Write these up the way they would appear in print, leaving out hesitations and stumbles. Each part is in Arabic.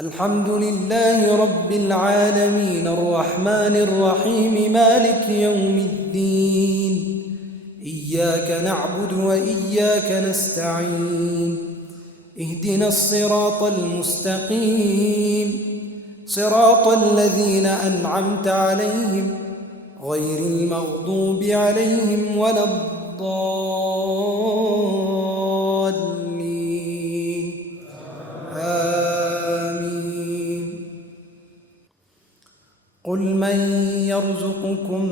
الحمد لله رب العالمين الرحمن الرحيم مالك يوم الدين. إياك نعبد وإياك نستعين. اهدنا الصراط المستقيم، صراط الذين أنعمت عليهم غير المغضوب عليهم ولا الضالين. آمين. قل من يرزقكم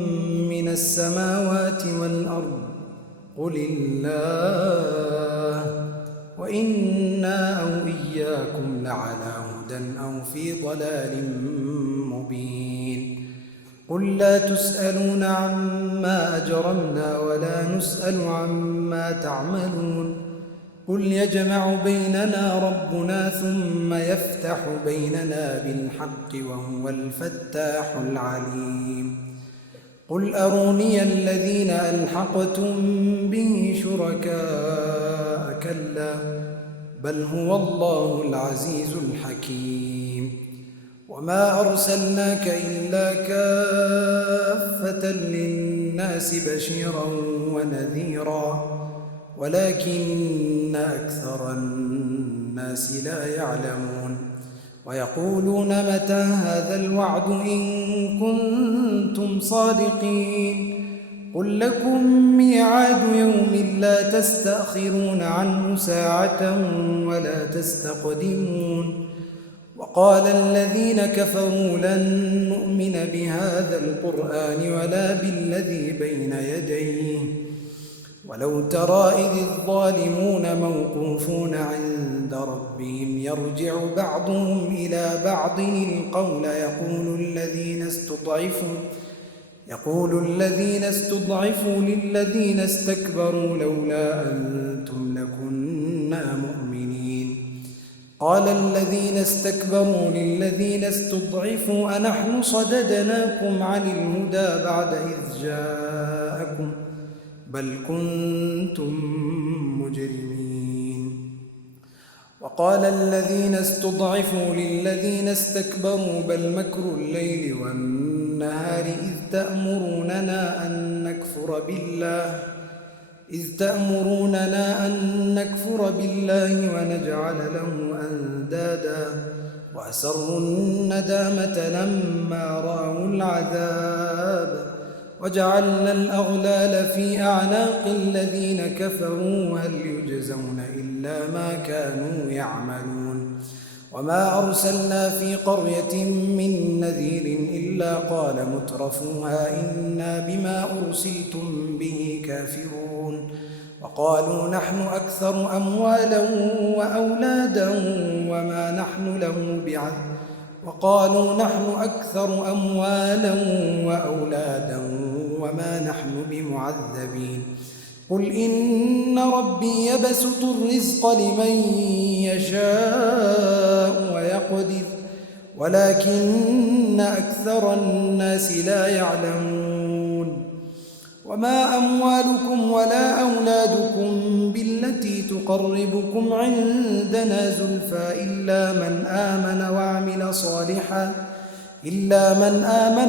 من السماوات والأرض؟ قل الله، وإنا أو إياكم لعلى هدى أو في ضلال مبين. قل لا تسألون عما أجرمنا ولا نسأل عما تعملون. قل يجمع بيننا ربنا ثم يفتح بيننا بالحق وهو الفتاح العليم. قل أروني الذين ألحقتم به شركاء، كلا بل هو الله العزيز الحكيم. وما أرسلناك إلا كافة للناس بشيرا ونذيرا، ولكن أكثر الناس لا يعلمون. ويقولون متى هذا الوعد إن كنتم صادقين؟ قل لكم ميعاد يوم لا تستأخرون عنه ساعة ولا تستقدمون. وقال الذين كفروا لن نؤمن بهذا القرآن ولا بالذي بين يديه ولو ترى إذ الظالمون موقوفون عند ربهم يرجع بعضهم إلى بعض القول يقول الذين استضعفوا للذين استكبروا لولا أنتم لكنا مؤمنين. قال الذين استكبروا للذين استضعفوا أنحن صددناكم عن الهدى بعد إذ جاءكم بل كنتم مجرمين. وقال الذين استضعفوا للذين استكبروا بل مكر الليل والنهار إذ تأمروننا أن نكفر بالله ونجعل له أندادا، وأسروا الندامة لما رأوا العذاب، وجعلنا الأغلال في أعناق الذين كفروا هل يجزون إلا ما كانوا يعملون. وما أرسلنا في قرية من نذير إلا قال مترفوها إنا بما أرسلتم به كافرون. وقالوا نحن أكثر أموالا وأولادا وما نحن بمعذبين. قل إن ربي يبسط الرزق لمن يشاء ويقدر ولكن أكثر الناس لا يعلمون. وما أموالكم ولا أولادكم بالتي تقربكم عندنا زلفى إلا من آمن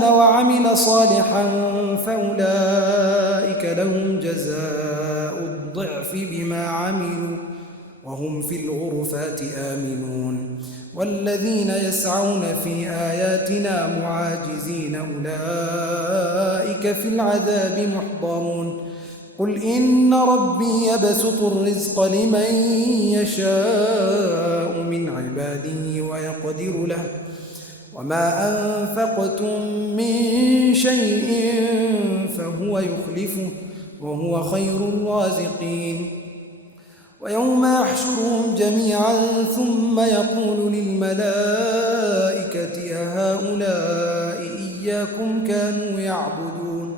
وعمل صالحا فأولئك لهم جزاء الضعف بما عملوا وهم في الغرفات آمنون. والذين يسعون في آياتنا معاجزين أولئك في العذاب محضرون. قل إن ربي يبسط الرزق لمن يشاء من عباده ويقدر له، وما أنفقتم من شيء فهو يخلفه وهو خير الرازقين. ويوم يحشرهم جميعا ثم يقول للملائكة أهؤلاء إياكم كانوا يعبدون؟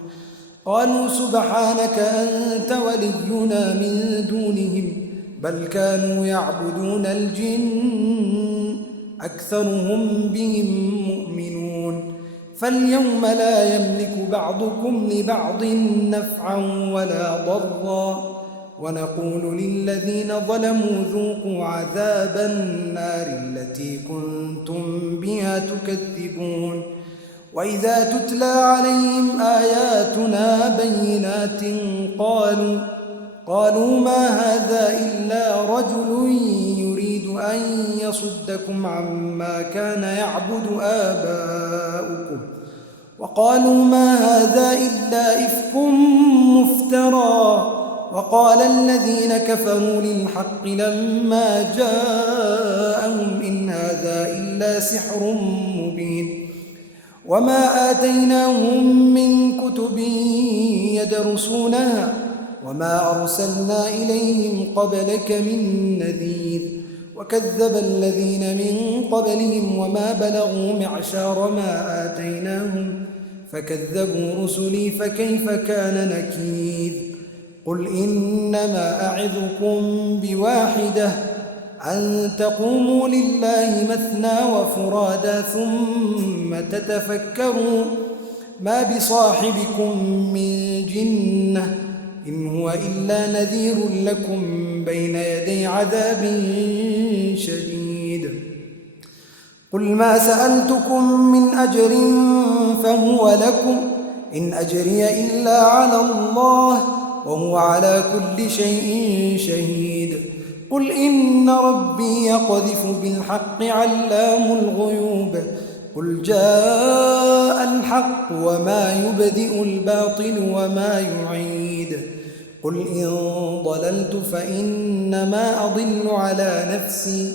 قالوا سبحانك أنت ولينا من دونهم بل كانوا يعبدون الجن أكثرهم بهم مؤمنون. فاليوم لا يملك بعضكم لبعض نفعا ولا ضرا ونقول للذين ظلموا ذوقوا عذاب النار التي كنتم بها تكذبون وإذا تتلى عليهم آياتنا بينات قالوا ما هذا إلا رجل يريد أن يصدكم عما كان يعبد آباؤكم وقالوا ما هذا إلا إفك مفترى وقال الذين كفروا للحق لما جاءهم إن هذا إلا سحر مبين وما آتيناهم من كتب يدرسونها وما أرسلنا إليهم قبلك من نذير وكذب الذين من قبلهم وما بلغوا معشار ما آتيناهم فكذبوا رسلي فكيف كان نكير قل إنما أعظكم بواحدة أن تقوموا لله مثنى وفرادا ثم تتفكروا ما بصاحبكم من جنة إن هو إلا نذير لكم بين يدي عذاب شديد قل ما سألتكم من أجر فهو لكم إن أجري إلا على الله وهو على كل شيء شهيد قل إن ربي يقذف بالحق علام الغيوب قل جاء الحق وما يبدئ الباطل وما يعيد قل إن ضللت فإنما أضل على نفسي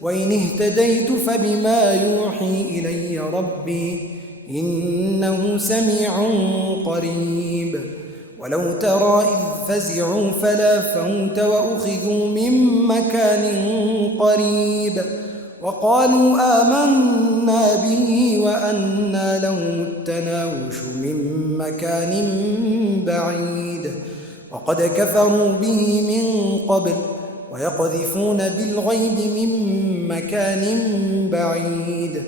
وإن اهتديت فبما يوحي إلي ربي إنه سميع قريب ولو ترى إذ فزعوا فلا فوت وأخذوا من مكان قريب وقالوا آمنا به وأنى لهم التناوش من مكان بعيد وقد كفروا به من قبل ويقذفون بالغيب من مكان بعيد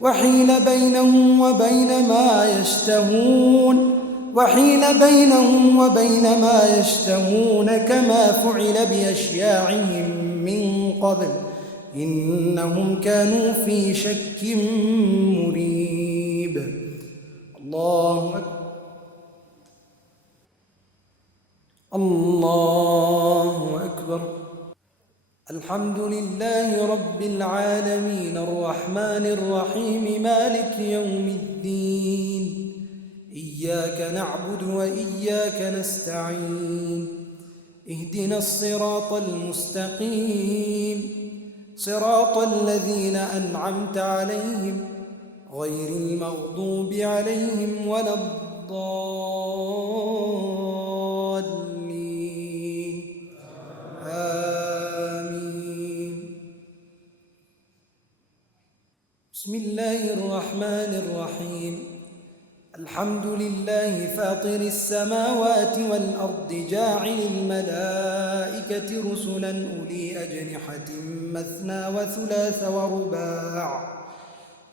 وحيل بينهم وبين ما يشتهون كما فعل بأشياعهم من قبل إنهم كانوا في شك مريب الله أكبر الحمد لله رب العالمين الرحمن الرحيم مالك يوم الدين إياك نعبد وإياك نستعين اهدنا الصراط المستقيم صراط الذين أنعمت عليهم غير المغضوب عليهم ولا الضالين آمين بسم الله الرحمن الرحيم الحمد لله فاطر السماوات والأرض جاعل الملائكة رسلا أولي أجنحة مثنى وثلاث ورباع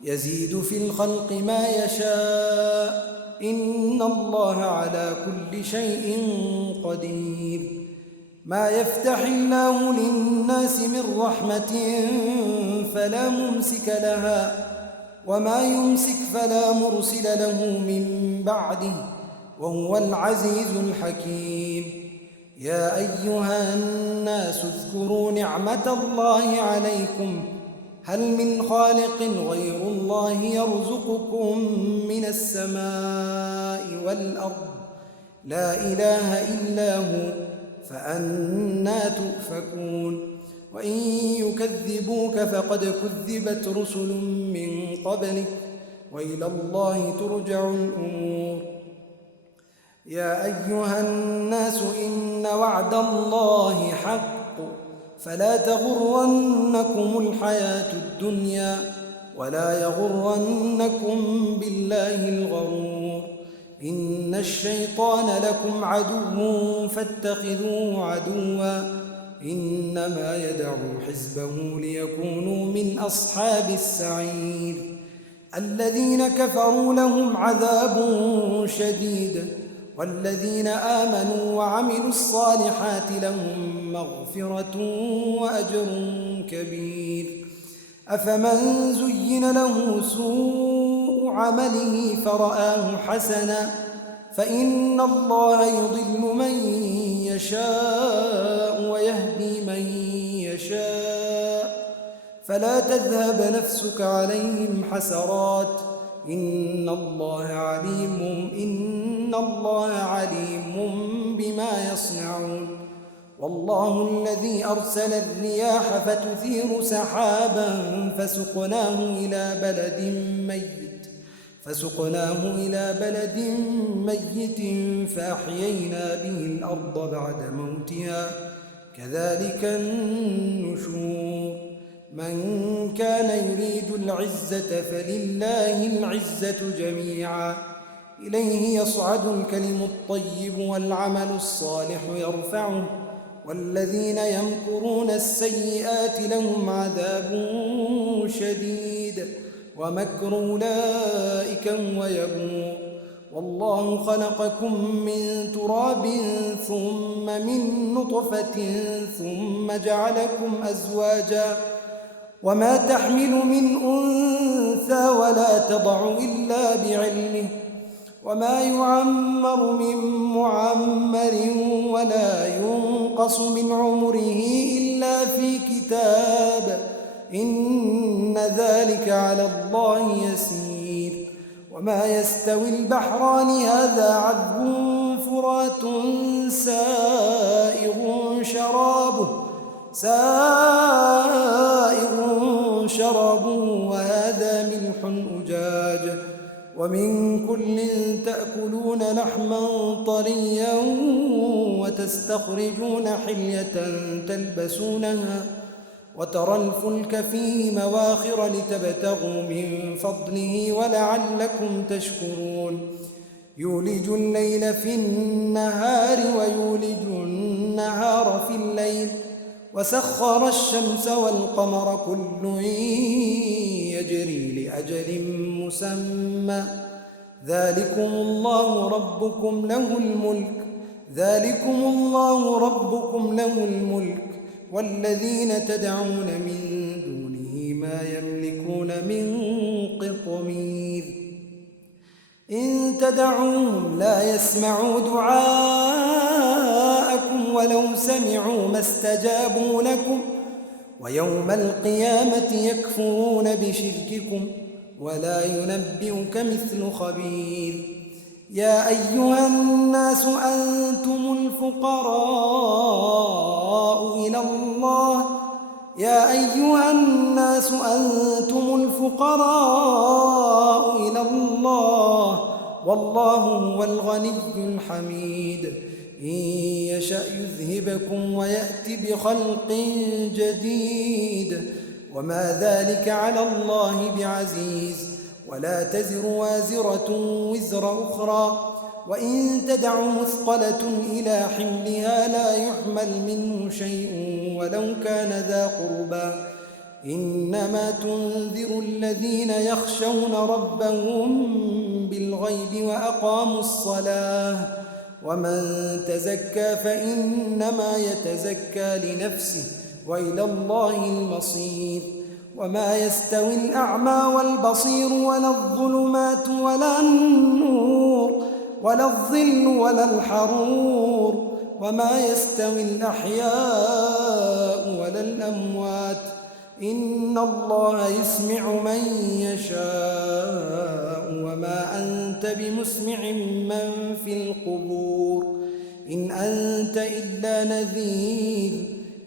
يزيد في الخلق ما يشاء إن الله على كل شيء قدير ما يفتح الله للناس من رحمة فلا ممسك لها وما يمسك فلا مرسل له من بعده وهو العزيز الحكيم يا أيها الناس اذكروا نعمة الله عليكم هل من خالق غير الله يرزقكم من السماء والأرض لا إله إلا هو فأنى تؤفكون وإن يكذبوك فقد كذبت رسل من قبلك وإلى الله ترجع الأمور يا أيها الناس إن وعد الله حق فلا تغرنكم الحياة الدنيا ولا يغرنكم بالله الغرور إن الشيطان لكم عدو فاتخذوه عدوا إنما يدعو حزبه ليكونوا من أصحاب السعير الذين كفروا لهم عذاب شديد والذين آمنوا وعملوا الصالحات لهم مغفرة وأجر كبير. أفمن زين له سوء عمله فرآه حسنا فإن الله يضل من يشاء ويهدي من يشاء فلا تذهب نفسك عليهم حسرات إن الله عليم بما يصنعون. والله الذي أرسل الرياح فتثير سحابا فسقناه إلى بلد ميت فأحيينا به الأرض بعد موتها كذلك النشور. من كان يريد العزة فلله العزة جميعا إليه يصعد الكلم الطيب والعمل الصالح يرفعه والذين يمكرون السيئات لهم عذاب شديد ومكر أولئك هو يبور. والله خلقكم من تراب ثم من نطفة ثم جعلكم أزواجا وما تحمل من أنثى ولا تضع إلا بعلمه وما يعمر من معمر ولا ينقص من عمره إلا في كتاب إن ذلك على الله يسير. وما يستوي البحران هذا عذب فرات سائغ شرابه وهذا ملح أجاج ومن كل تأكلون لحما طريا وتستخرجون حلية تلبسونها وترى الفلك فيه مواخر لتبتغوا من فضله ولعلكم تشكرون. يولج الليل في النهار ويولج النهار في الليل وسخر الشمس والقمر كل يجري لأجل مسمى ذلكم الله ربكم له الملك والذين تدعون من دونه ما يملكون من قطمير. إن تدعوهم لا يسمعوا دعاءكم ولو سمعوا ما استجابوا لكم ويوم القيامة يكفرون بشرككم ولا ينبئك مثل خبير. يا أيها الناس أنتم الفقراء إلى الله والله هو الغني الحميد. إن يشأ يذهبكم ويأتي بخلق جديد وما ذلك على الله بعزيز. ولا تزر وازرة وزر أخرى وإن تدع مثقلة إلى حملها لا يحمل منه شيء ولو كان ذا قربى إنما تنذر الذين يخشون ربهم بالغيب وأقاموا الصلاة ومن تزكى فإنما يتزكى لنفسه وإلى الله المصير. وما يستوي الأعمى والبصير ولا الظلمات ولا النور ولا الظل ولا الحرور وما يستوي الأحياء ولا الأموات إن الله يسمع من يشاء وما أنت بمسمع من في القبور إن أنت إلا نذير.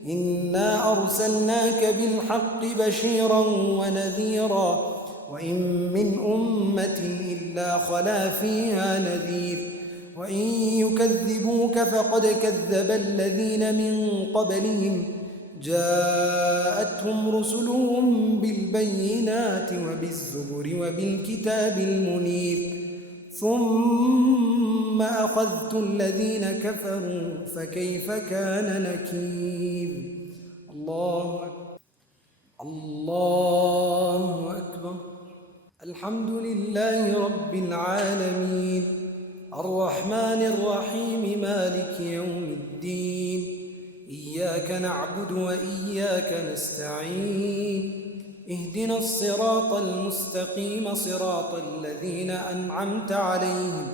إنا أرسلناك بالحق بشيرا ونذيرا وإن من أمة إلا خلا فيها نذير. وإن يكذبوك فقد كذب الذين من قبلهم جاءتهم رسلهم بالبينات وبالزبر وبالكتاب المنير ثم أخذت الذين كفروا فكيف كان نكير. الله أكبر. الحمد لله رب العالمين الرحمن الرحيم مالك يوم الدين إياك نعبد وإياك نستعين اهدنا الصراط المستقيم صراط الذين أنعمت عليهم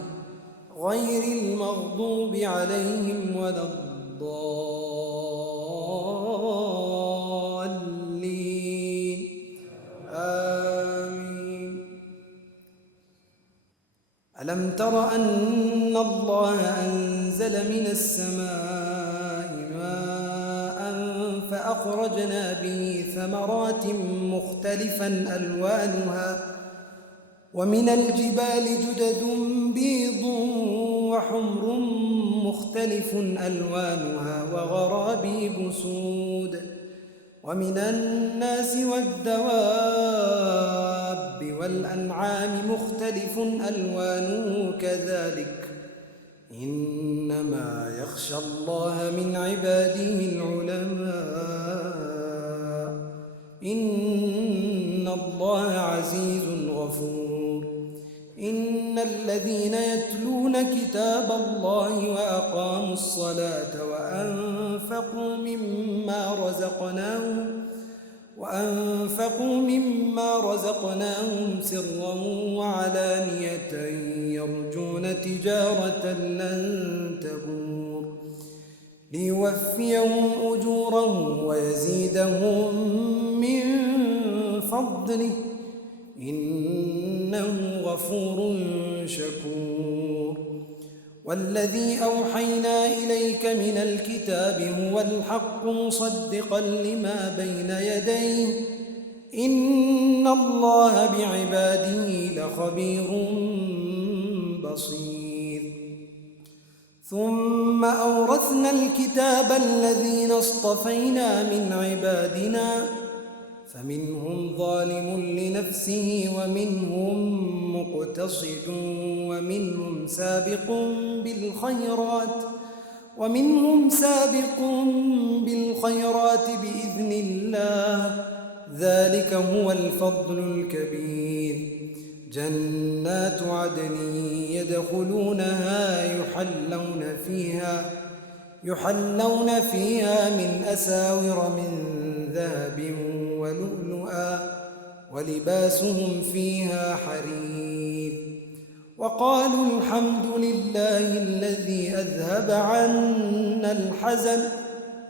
غير المغضوب عليهم ولا الضالين آمين. ألم تر أن الله أنزل من السماء ماء فأخرجنا به ثمرات مختلفا ألوانها ومن الجبال جدد بيض وحمر مختلف ألوانها وغرابيب سود ومن الناس والدواب والأنعام مختلف ألوانه كذلك إنما يخشى الله من عباده العلماء إن الله عزيز غفور. إن الذين يتلون كتاب الله وأقاموا الصلاة وأنفقوا مما رزقناهم سرا وعلانية يرجون تجارة لن تبور ليوفيهم أجورهم ويزيدهم من فضله إنه غفور شكور. والذي أوحينا إليك من الكتاب هو الحق مصدقا لما بين يديه إن الله بعباده لخبير بصير. ثم أورثنا الكتاب الذين اصطفينا من عبادنا فمنهم ظالم لنفسه ومنهم سابق بالخيرات بإذن الله ذلك هو الفضل الكبير. جنات عدن يدخلونها يحلون فيها من أساور من ذهب ولؤلؤا ولباسهم فيها حرير. وقالوا الحمد لله الذي أذهب عنا الحزن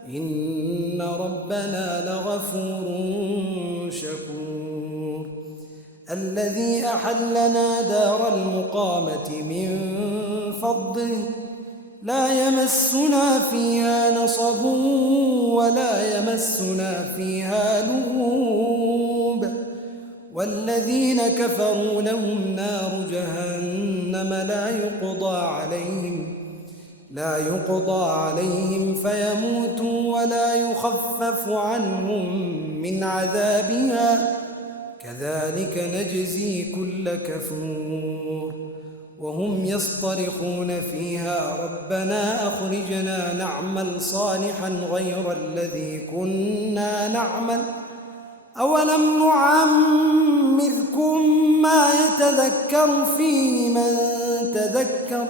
إن ربنا لغفور شكور. الذي أحلنا دار المقامة من فضله لا يمسنا فيها نصب ولا يمسنا فيها لغوب. والذين كفروا لهم نار جهنم لا يقضى عليهم فيموتوا ولا يخفف عنهم من عذابها كذلك نجزي كل كفور. وهم يصطرخون فيها ربنا أخرجنا نعمل صالحا غير الذي كنا نعمل أولم نعمركم ما يتذكر فيه من تذكر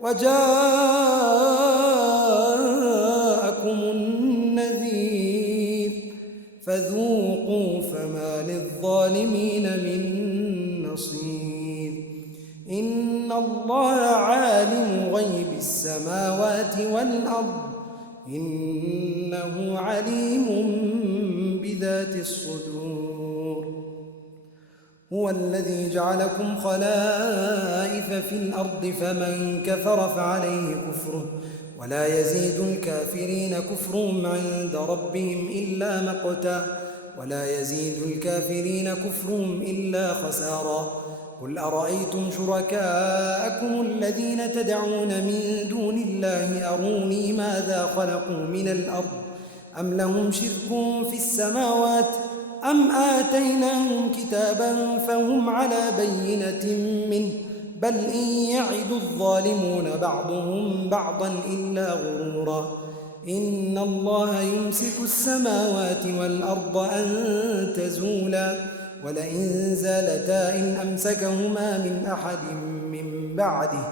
وجاءكم النذير فذوقوا فما للظالمين من نصير. إن الله عالم غيب السماوات والأرض إنه عليم بذات الصدور. هو الذي جعلكم خلائف في الأرض فمن كفر فعليه كفره ولا يزيد الكافرين كفرهم عند ربهم إلا مقتا ولا يزيد الكافرين كفرهم إلا خسارا. قل أرأيتم شركاءكم الذين تدعون من دون الله أروني ماذا خلقوا من الأرض أم لهم شرك في السماوات أم آتيناهم كتابا فهم على بينة منه بل إن يعد الظالمون بعضهم بعضا إلا غرورا. إن الله يمسك السماوات والأرض أن تزولا ولئن زالتا إن أمسكهما من أحد من بعده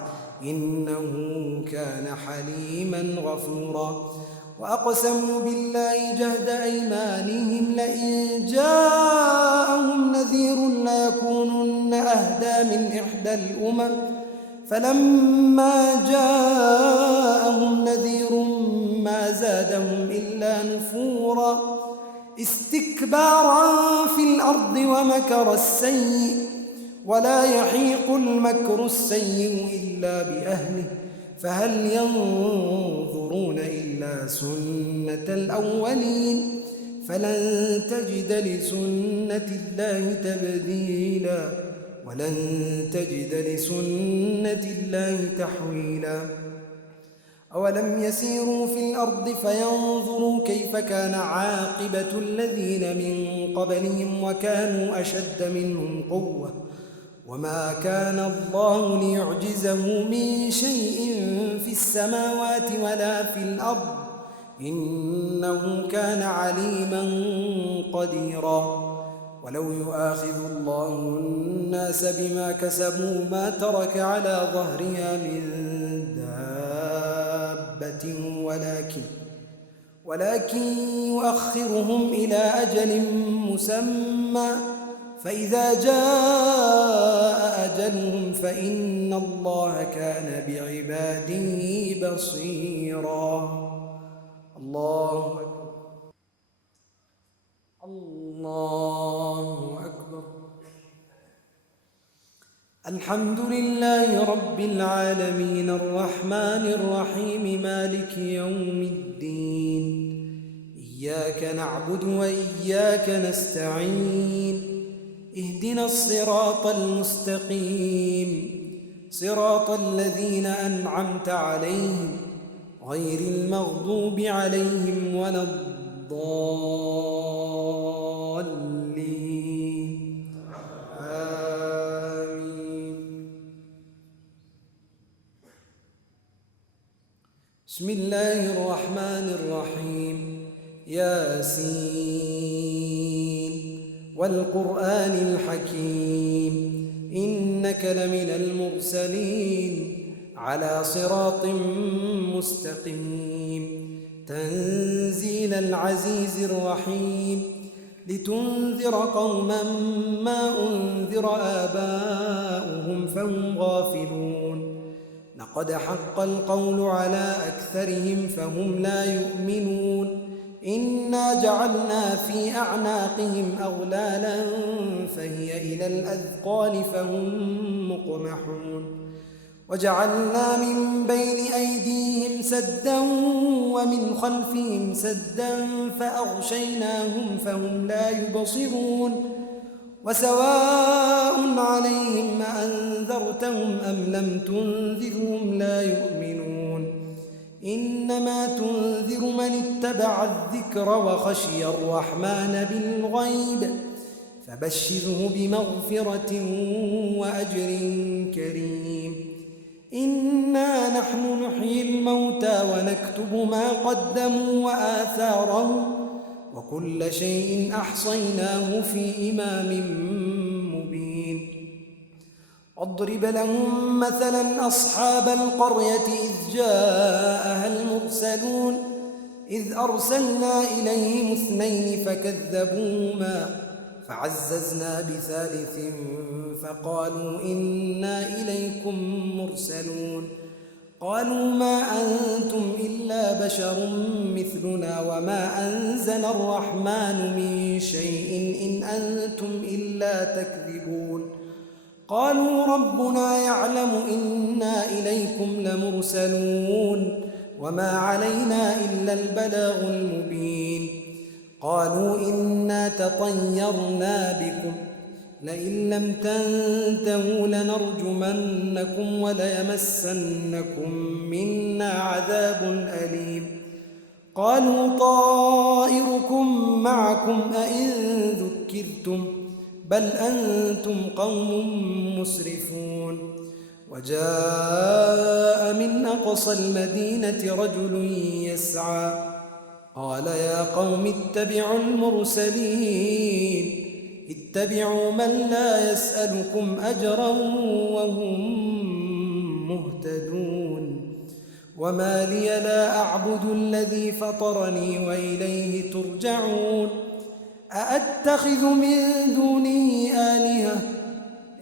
إنه كان حليما غفورا وأقسموا بالله جهد أيمانهم لئن جاءهم نذير ليكونن أهدى من إحدى الأمم فلما جاءهم نذير ما زادهم إلا نفورا استكبارا في الأرض ومكر السيء ولا يحيق المكر السيء إلا بأهله فهل ينظرون إلا سنة الأولين فلن تجد لسنة الله تبديلا ولن تجد لسنة الله تحويلا أولم يسيروا في الأرض فينظروا كيف كان عاقبة الذين من قبلهم وكانوا أشد منهم قوة وما كان الله ليعجزه من شيء في السماوات ولا في الأرض إنه كان عليما قديرا ولو يؤاخذ الله الناس بما كسبوا ما ترك على ظهرها من دابة ولكن يؤخرهم إلى أجل مسمى فإذا جاء أجلهم فإن الله كان بعباده بصيرا الله أكبر الحمد لله رب العالمين الرحمن الرحيم مالك يوم الدين إياك نعبد وإياك نستعين اهدنا الصراط المستقيم صراط الذين أنعمت عليهم غير المغضوب عليهم ولا الضالين آمين بسم الله الرحمن الرحيم ياسين والقرآن الحكيم إنك لمن المرسلين على صراط مستقيم تنزيل العزيز الرحيم لتنذر قوما ما أنذر آباؤهم فهم غافلون لقد حق القول على أكثرهم فهم لا يؤمنون إنا جعلنا في أعناقهم أغلالا فهي إلى الأذقان فهم مقمحون وجعلنا من بين أيديهم سدا ومن خلفهم سدا فأغشيناهم فهم لا يبصرون وسواء عليهم أأنذرتهم أم لم تنذرهم لا يؤمنون إنما تنذر من اتبع الذكر وخشي الرحمن بالغيب فبشره بمغفرة وأجر كريم إنا نحن نحيي الموتى ونكتب ما قدموا وآثارهم وكل شيء أحصيناه في إمام مبين واضرب لهم مثلا أصحاب القرية إذ جاءها المرسلون إذ أرسلنا إليهم 2 فكذبوهما فعززنا بثالث فقالوا إنا إليكم مرسلون قالوا ما أنتم إلا بشر مثلنا وما أنزل الرحمن من شيء إن أنتم إلا تكذبون قالوا ربنا يعلم إنا إليكم لمرسلون وما علينا إلا البلاغ المبين قالوا إنا تطيرنا بكم لئن لم تنتهوا لنرجمنكم وليمسنكم منا عذاب أليم قالوا طائركم معكم أئن ذكرتم بل أنتم قوم مسرفون وجاء من أقصى المدينة رجل يسعى قال يا قوم اتبعوا المرسلين اتبعوا من لا يسألكم أجرا وهم مهتدون وما لي لا أعبد الذي فطرني وإليه ترجعون أأتخذ من دونه آلهة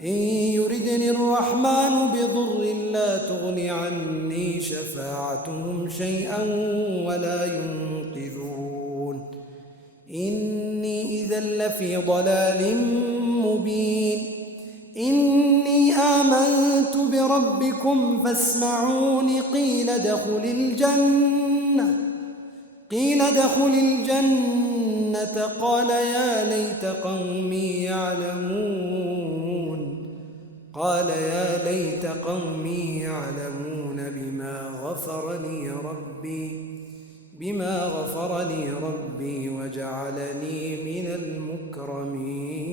إن يردني الرحمن بضر لا تغن عني شفاعتهم شيئا ولا ينقذون إني إذا لفي ضلال مبين إني آمنت بربكم فاسمعون قيل ادخل الجنة قال يا ليت قومي يعلمون بما غفر لي ربي وجعلني من المكرمين.